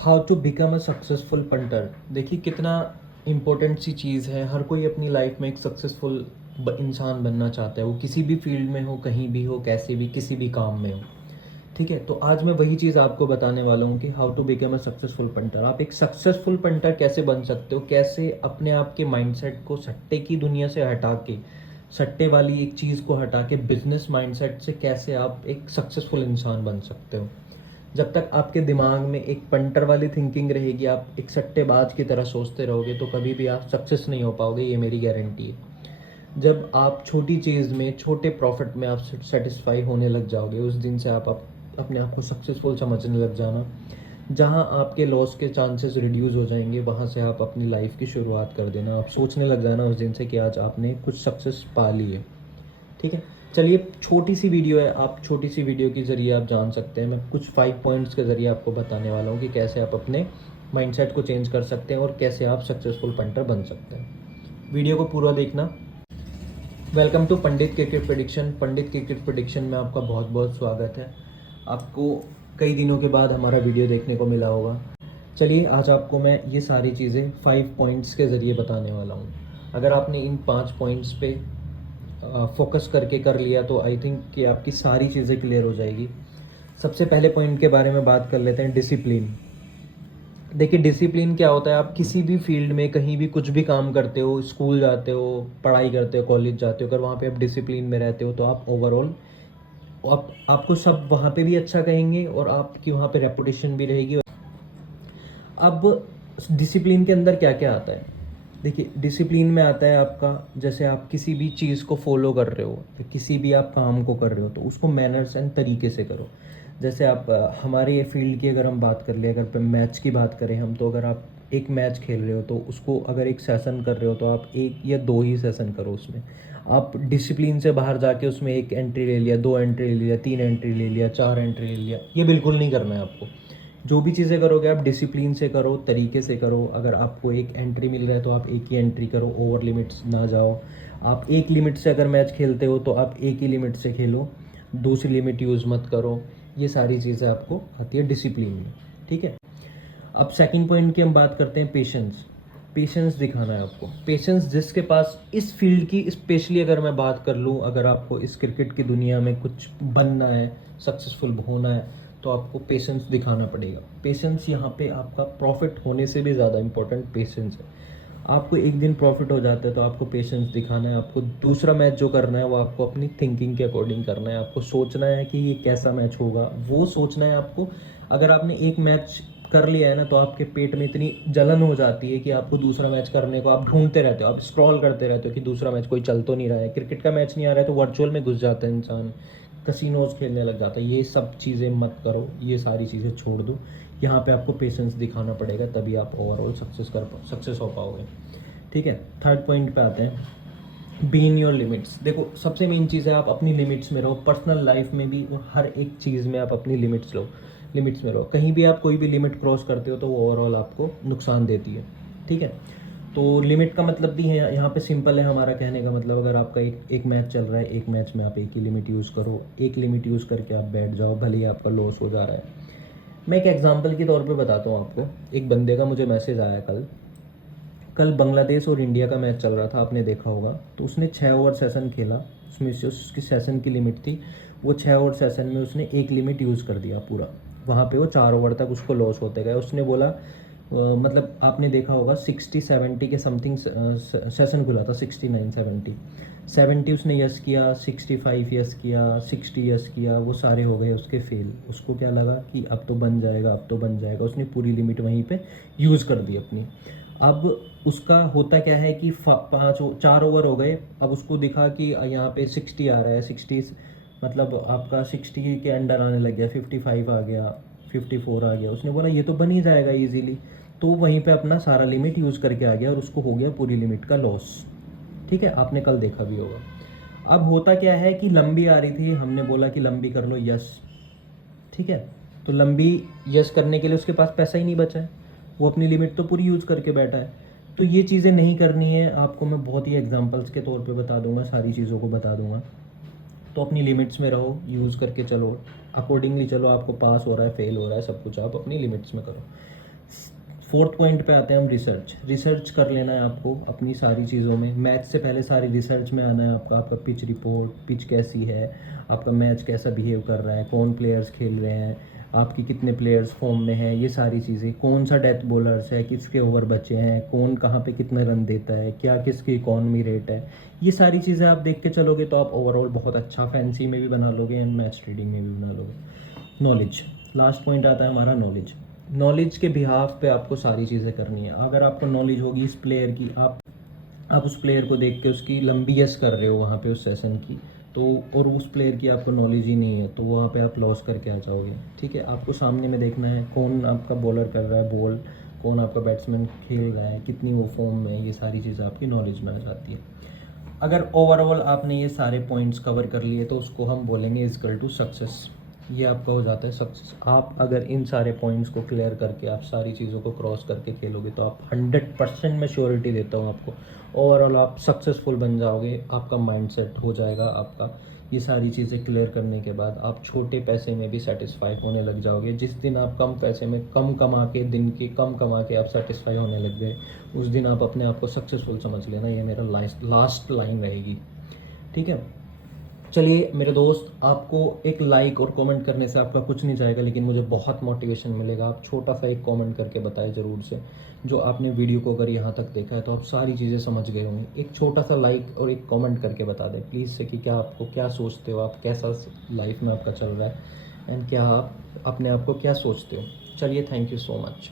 How to become a successful punter. देखिए कितना important सी चीज़ है। हर कोई अपनी लाइफ में एक सक्सेसफुल इंसान बनना चाहता है, वो किसी भी फील्ड में हो, कहीं भी हो, कैसे भी, किसी भी काम में हो। ठीक है, तो आज मैं वही चीज़ आपको बताने वाला हूँ कि how to become a successful punter. आप एक सक्सेसफुल पंटर कैसे बन सकते हो, कैसे अपने आप के माइंडसेट को सट्टे की दुनिया से हटा के, सट्टे वाली एक चीज़ को हटा के बिजनेस माइंडसेट से कैसे आप एक सक्सेसफुल इंसान बन सकते हो। जब तक आपके दिमाग में एक पंटर वाली थिंकिंग रहेगी, आप एक सट्टेबाज की तरह सोचते रहोगे, तो कभी भी आप सक्सेस नहीं हो पाओगे, ये मेरी गारंटी है। जब आप छोटी चीज़ में, छोटे प्रॉफिट में आप सेटिस्फाई होने लग जाओगे, उस दिन से आप अपने आप को सक्सेसफुल समझने लग जाना। जहाँ आपके लॉस के चांसेस रिड्यूस हो जाएंगे, वहाँ से आप अपनी लाइफ की शुरुआत कर देना। आप सोचने लग जाना उस दिन से कि आज आपने कुछ सक्सेस पा ली है। ठीक है, चलिए छोटी सी वीडियो है, आप छोटी सी वीडियो के ज़रिए आप जान सकते हैं। मैं कुछ 5 पॉइंट्स के ज़रिए आपको बताने वाला हूँ कि कैसे आप अपने माइंडसेट को चेंज कर सकते हैं और कैसे आप सक्सेसफुल पंटर बन सकते हैं। वीडियो को पूरा देखना। Welcome to Pandit Cricket Prediction. Pandit Cricket Prediction में आपका बहुत बहुत स्वागत है। आपको कई दिनों के बाद हमारा वीडियो देखने को मिला होगा। चलिए आज आपको मैं ये सारी चीज़ें 5 पॉइंट्स के ज़रिए बताने वाला हूँ। अगर आपने इन 5 पॉइंट्स पे फोकस करके कर लिया तो आई थिंक कि आपकी सारी चीज़ें क्लियर हो जाएगी। सबसे पहले पॉइंट के बारे में बात कर लेते हैं, डिसिप्लिन। देखिए डिसिप्लिन क्या होता है, आप किसी भी फील्ड में कहीं भी कुछ भी काम करते हो, स्कूल जाते हो, पढ़ाई करते हो, कॉलेज जाते हो, अगर वहाँ पे आप डिसिप्लिन में रहते हो तो आप ओवरऑल आपको सब वहाँ पे भी अच्छा कहेंगे और आपकी वहाँ पे रेपुटेशन भी रहेगी। अब डिसिप्लिन के अंदर क्या क्या आता है, देखिए डिसिप्लिन में आता है आपका, जैसे आप किसी भी चीज़ को फॉलो कर रहे हो या किसी भी आप काम को कर रहे हो तो उसको मैनर्स एंड तरीके से करो। जैसे आप हमारे ये फील्ड की अगर हम बात कर ले, अगर मैच की बात करें हम, तो अगर आप एक मैच खेल रहे हो तो उसको अगर एक सेशन कर रहे हो तो आप एक या दो ही सेशन करो उसमें। आप डिसिप्लिन से बाहर जाके उसमें एक एंट्री ले लिया, दो एंट्री ले लिया, तीन एंट्री ले लिया, चार एंट्री ले लिया, ये बिल्कुल नहीं करना है आपको। जो भी चीज़ें करोगे आप डिसिप्लिन से करो, तरीके से करो। अगर आपको एक एंट्री मिल रहा है तो आप एक ही एंट्री करो, ओवर लिमिट्स ना जाओ। आप एक लिमिट से अगर मैच खेलते हो तो आप एक ही लिमिट से खेलो, दूसरी लिमिट यूज़ मत करो। ये सारी चीज़ें आपको आती है डिसिप्लिन में। ठीक है, अब सेकंड पॉइंट की हम बात करते हैं, पेशेंस। पेशेंस दिखाना है आपको। पेशेंस जिसके पास इस फील्ड की, स्पेशली अगर मैं बात कर लूँ, अगर आपको इस क्रिकेट की दुनिया में कुछ बनना है, सक्सेसफुल होना है, तो आपको पेशेंस दिखाना पड़ेगा। पेशेंस यहाँ पे आपका प्रॉफिट होने से भी ज़्यादा इंपॉर्टेंट पेशेंस है। आपको एक दिन प्रॉफिट हो जाता है तो आपको पेशेंस दिखाना है। आपको दूसरा मैच जो करना है वो आपको अपनी थिंकिंग के अकॉर्डिंग करना है। आपको सोचना है कि ये कैसा मैच होगा, वो सोचना है आपको। अगर आपने एक मैच कर लिया है ना तो आपके पेट में इतनी जलन हो जाती है कि आपको दूसरा मैच करने को आप ढूंढते रहते हो, आप स्क्रॉल करते रहते हो कि दूसरा मैच कोई चल तो नहीं रहा है, क्रिकेट का मैच नहीं आ रहा है तो वर्चुअल में घुस जाता है इंसान, कसिनोज खेलने लग जाता है। ये सब चीज़ें मत करो, ये सारी चीज़ें छोड़ दो। यहाँ पे आपको पेशेंस दिखाना पड़ेगा, तभी आप ओवरऑल सक्सेस हो पाओगे। ठीक है, थर्ड पॉइंट पे आते हैं, बी इन योर लिमिट्स। देखो सबसे मेन चीज़ है आप अपनी लिमिट्स में रहो, पर्सनल लाइफ में भी और हर एक चीज़ में आप अपनी लिमिट्स लो, लिमिट्स में रहो। कहीं भी आप कोई भी लिमिट क्रॉस करते हो तो वो ओवरऑल आपको नुकसान देती है। ठीक है, तो लिमिट का मतलब भी है यहाँ पे सिंपल है हमारा कहने का मतलब, अगर आपका एक मैच चल रहा है, एक मैच में आप एक ही लिमिट यूज़ करो, एक लिमिट यूज़ करके आप बैठ जाओ, भले ही आपका लॉस हो जा रहा है। मैं एक एग्जांपल के तौर पे बताता हूँ आपको। एक बंदे का मुझे मैसेज आया कल, कल बांग्लादेश और इंडिया का मैच चल रहा था, आपने देखा होगा। तो उसने 6 ओवर सेशन खेला, उसमें से उसकी सेशन की लिमिट थी, वो 6 ओवर सेशन में उसने एक लिमिट यूज़ कर दिया पूरा। वहाँ पे वो 4 ओवर तक उसको लॉस होते गए। उसने बोला मतलब आपने देखा होगा 60-70 के समथिंग सेशन खुला था, 69-70 उसने यस किया, 65 यस किया, 60 यस किया, वो सारे हो गए उसके फेल। उसको क्या लगा कि अब तो बन जाएगा, अब तो बन जाएगा, उसने पूरी लिमिट वहीं पे यूज़ कर दी अपनी। अब उसका होता क्या है कि 4 ओवर हो गए, अब उसको दिखा कि यहाँ पे 60 आ रहा है, 60 मतलब आपका 60 के अंडर आने लग गया, 55 आ गया, 54 आ गया। उसने बोला ये तो बन ही जाएगा इजीली, तो वहीं पे अपना सारा लिमिट यूज़ करके आ गया और उसको हो गया पूरी लिमिट का लॉस। ठीक है, आपने कल देखा भी होगा। अब होता क्या है कि लंबी आ रही थी, हमने बोला कि लंबी कर लो, यस। ठीक है, तो लंबी यस करने के लिए उसके पास पैसा ही नहीं बचा है, वो अपनी लिमिट तो पूरी यूज़ करके बैठा है। तो ये चीज़ें नहीं करनी है आपको, मैं बहुत ही एग्जांपल्स के तौर पे बता दूंगा, सारी चीज़ों को बता दूंगा। तो अपनी लिमिट्स में रहो, यूज़ करके चलो, अकॉर्डिंगली चलो, आपको पास हो रहा है, फेल हो रहा है, सब कुछ आप अपनी लिमिट्स में करो। फोर्थ पॉइंट पे आते हैं हम, रिसर्च। रिसर्च कर लेना है आपको अपनी सारी चीज़ों में। मैच से पहले सारी रिसर्च में आना है आपका। आपका पिच रिपोर्ट, पिच कैसी है, आपका मैच कैसा बिहेव कर रहा है, कौन प्लेयर्स खेल रहे हैं, आपकी कितने प्लेयर्स फॉर्म में हैं, ये सारी चीज़ें। कौन सा डेथ बॉलर्स है, किसके ओवर बचे हैं, कौन कहाँ पे कितने रन देता है, क्या किसकी इकॉनमी रेट है, ये सारी चीज़ें आप देख के चलोगे तो आप ओवरऑल बहुत अच्छा फैंसी में भी बना लोगे एंड मैच ट्रेडिंग में भी बना लोगे। नॉलेज, लास्ट पॉइंट आता है हमारा नॉलेज। नॉलेज के बिहाफ पे आपको सारी चीज़ें करनी है। अगर आपको नॉलेज होगी इस प्लेयर की, आप उस प्लेयर को देख के उसकी लंबी यस कर रहे हो वहाँ पे उस सेशन की, तो और उस प्लेयर की आपको नॉलेज ही नहीं है, तो वहाँ पे आप लॉस करके आ जाओगे। ठीक है, आपको सामने में देखना है कौन आपका बॉलर कर रहा है बॉल, कौन आपका बैट्समैन खेल रहा है, कितनी वो फॉर्म में है, ये सारी चीज़ें आपकी नॉलेज में आ जाती है। अगर ओवरऑल आपने ये सारे पॉइंट्स कवर कर लिए तो उसको हम बोलेंगे इजकल टू सक्सेस। ये आपका हो जाता है सक्सेस। आप अगर इन सारे पॉइंट्स को क्लियर करके आप सारी चीज़ों को क्रॉस करके खेलोगे तो आप 100% मैं श्योरिटी देता हूँ आपको, ओवरऑल आप सक्सेसफुल बन जाओगे। आपका माइंडसेट हो जाएगा आपका, ये सारी चीज़ें क्लियर करने के बाद आप छोटे पैसे में भी सेटिस्फाई होने लग जाओगे। जिस दिन आप कम पैसे में कम कमा के, दिन के कम कमा के आप सेटिस्फाई होने लग गए, उस दिन आप अपने आप को सक्सेसफुल समझ लेना। ये मेरा लास्ट लाइन रहेगी। ठीक है, चलिए मेरे दोस्त, आपको एक लाइक और कमेंट करने से आपका कुछ नहीं जाएगा, लेकिन मुझे बहुत मोटिवेशन मिलेगा। आप छोटा सा एक कमेंट करके बताएं ज़रूर से, जो आपने वीडियो को अगर यहाँ तक देखा है तो आप सारी चीज़ें समझ गए होंगे। एक छोटा सा लाइक और एक कमेंट करके बता दें प्लीज़ से कि क्या आपको, क्या सोचते हो आप, कैसा लाइफ में आपका चल रहा है एंड क्या आप अपने आप को क्या सोचते हो। चलिए, थैंक यू सो मच।